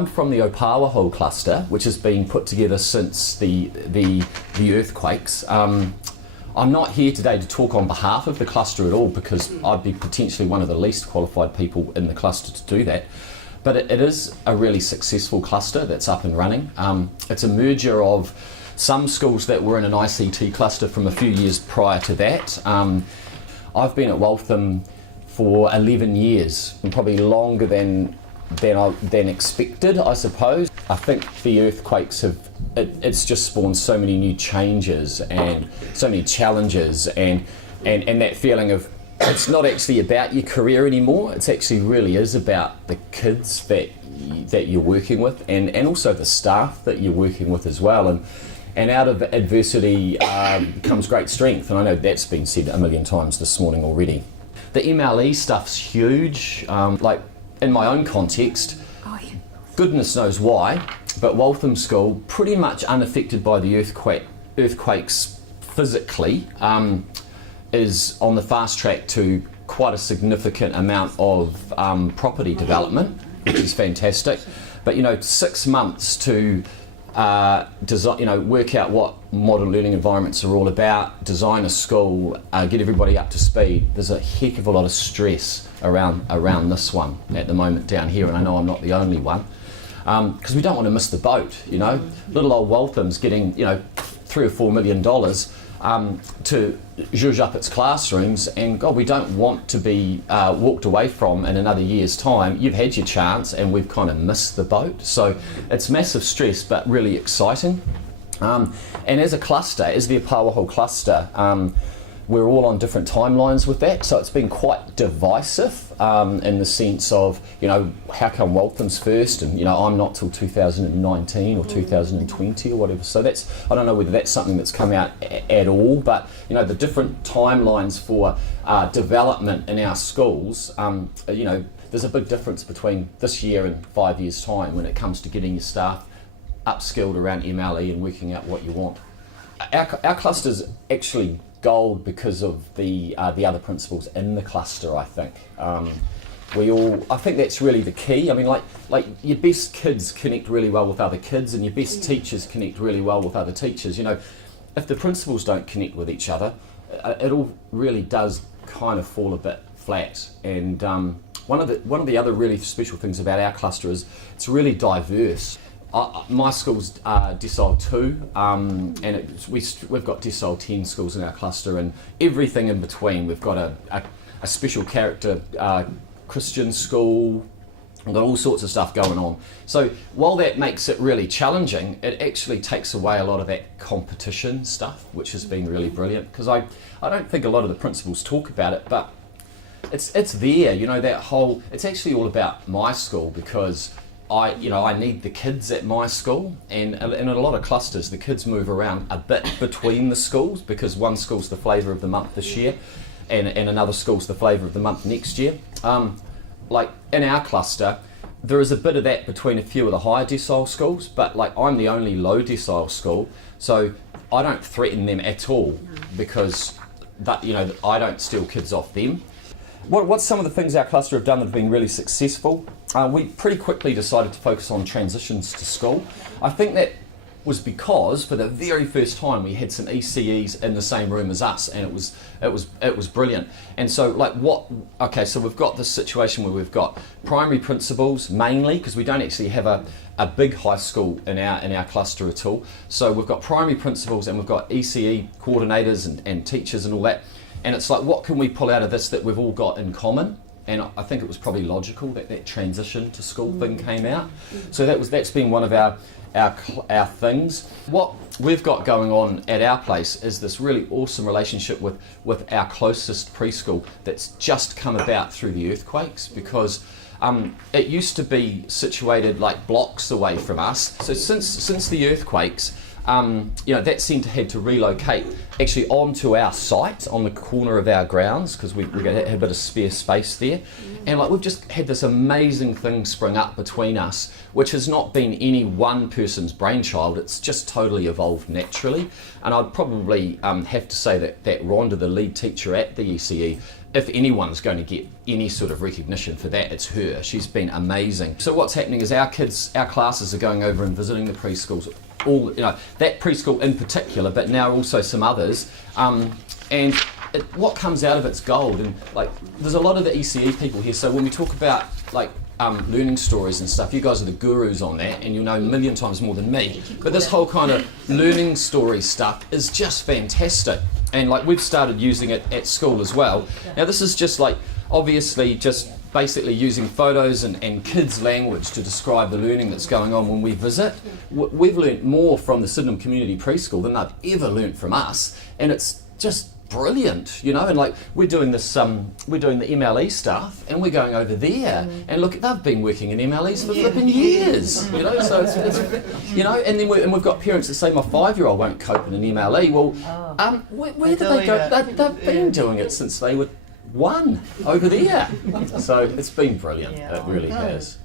I'm from the Opawa whole cluster, which has been put together since the earthquakes. I'm not here today to talk on behalf of the cluster at all, because I'd be potentially one of the least qualified people in the cluster to do that. But it is a really successful cluster that's up and running. It's a merger of some schools that were in an ICT cluster from a few years prior to that. I've been at Waltham for 11 years, and probably longer than expected, I suppose. I think the earthquakes it's just spawned so many new changes and so many challenges and that feeling of it's not actually about your career anymore. It's actually really is about the kids that you're working with and also the staff that you're working with as well. And out of adversity comes great strength, and I know that's been said a million times this morning already. The MLE stuff's huge. Like in my own context, goodness knows why, but Waltham School, pretty much unaffected by the earthquakes physically, is on the fast track to quite a significant amount of property development, which is fantastic. But 6 months to design, work out what modern learning environments are all about, design a school, get everybody up to speed. There's a heck of a lot of stress around this one at the moment down here, and I know I'm not the only one, because we don't want to miss the boat. Little old Waltham's getting $3 or $4 million to zhuzh up its classrooms, and God, we don't want to be walked away from in another year's time. You've had your chance and we've kind of missed the boat. So it's massive stress, but really exciting. And as a cluster, as the Opawa whole cluster, we're all on different timelines with that, so it's been quite divisive in the sense of, how come Waltham's first and, I'm not till 2019 or 2020 or whatever. So I don't know whether that's something that's come out at all, but, the different timelines for development in our schools, there's a big difference between this year and 5 years' time when it comes to getting your staff upskilled around MLE and working out what you want. Our cluster's actually gold because of the other principals in the cluster, I think. I think that's really the key. I mean, like your best kids connect really well with other kids, and your best teachers connect really well with other teachers. If the principals don't connect with each other, it all really does kind of fall a bit flat. And one of the other really special things about our cluster is it's really diverse. My school's Decile 2, and we've got Decile 10 schools in our cluster, and everything in between. We've got a special character Christian school. We've got all sorts of stuff going on. So while that makes it really challenging, it actually takes away a lot of that competition stuff, which has been really brilliant, because I don't think a lot of the principals talk about it, but it's there. It's actually all about my school, because I need the kids at my school, and in a lot of clusters the kids move around a bit between the schools, because one school's the flavour of the month this year and another school's the flavour of the month next year. Like in our cluster there is a bit of that between a few of the higher decile schools, but like I'm the only low decile school, so I don't threaten them at all, because I don't steal kids off them. What's some of the things our cluster have done that have been really successful? We pretty quickly decided to focus on transitions to school. I think that was because for the very first time we had some ECEs in the same room as us, and it was brilliant. And so so we've got this situation where we've got primary principals mainly, because we don't actually have a big high school in our cluster at all. So we've got primary principals and we've got ECE coordinators and teachers and all that. And it's like, what can we pull out of this that we've all got in common? And I think it was probably logical that transition to school thing came out. So that's been one of our things. What we've got going on at our place is this really awesome relationship with our closest preschool that's just come about through the earthquakes, because it used to be situated like blocks away from us. So since the earthquakes, that centre had to relocate actually onto our site on the corner of our grounds, because we had a bit of spare space there. And we've just had this amazing thing spring up between us, which has not been any one person's brainchild. It's just totally evolved naturally. And I'd probably have to say that Rhonda, the lead teacher at the ECE, if anyone's going to get any sort of recognition for that, it's her. She's been amazing. So what's happening is our classes are going over and visiting the preschools, all, you know, that preschool in particular, but now also some others. And what comes out of it's gold. And like, there's a lot of the ECE people here. So when we talk about like learning stories and stuff, you guys are the gurus on that, and you'll know a million times more than me. But this whole kind of learning story stuff is just fantastic. And like, we've started using it at school as well. Now this is just like, obviously just basically using photos and kids' language to describe the learning that's going on when we visit. We've learnt more from the Sydenham Community Preschool than they've ever learnt from us, and it's just brilliant, you know. And like, we're doing this, we're doing the MLE stuff, and we're going over there, and look, they've been working in MLEs for flipping years, you know. So it's you know, and then we've got parents that say my 5-year-old won't cope in an MLE. Well, where do they go? They've been doing it since they were 1 over there. So it's been brilliant. It really has.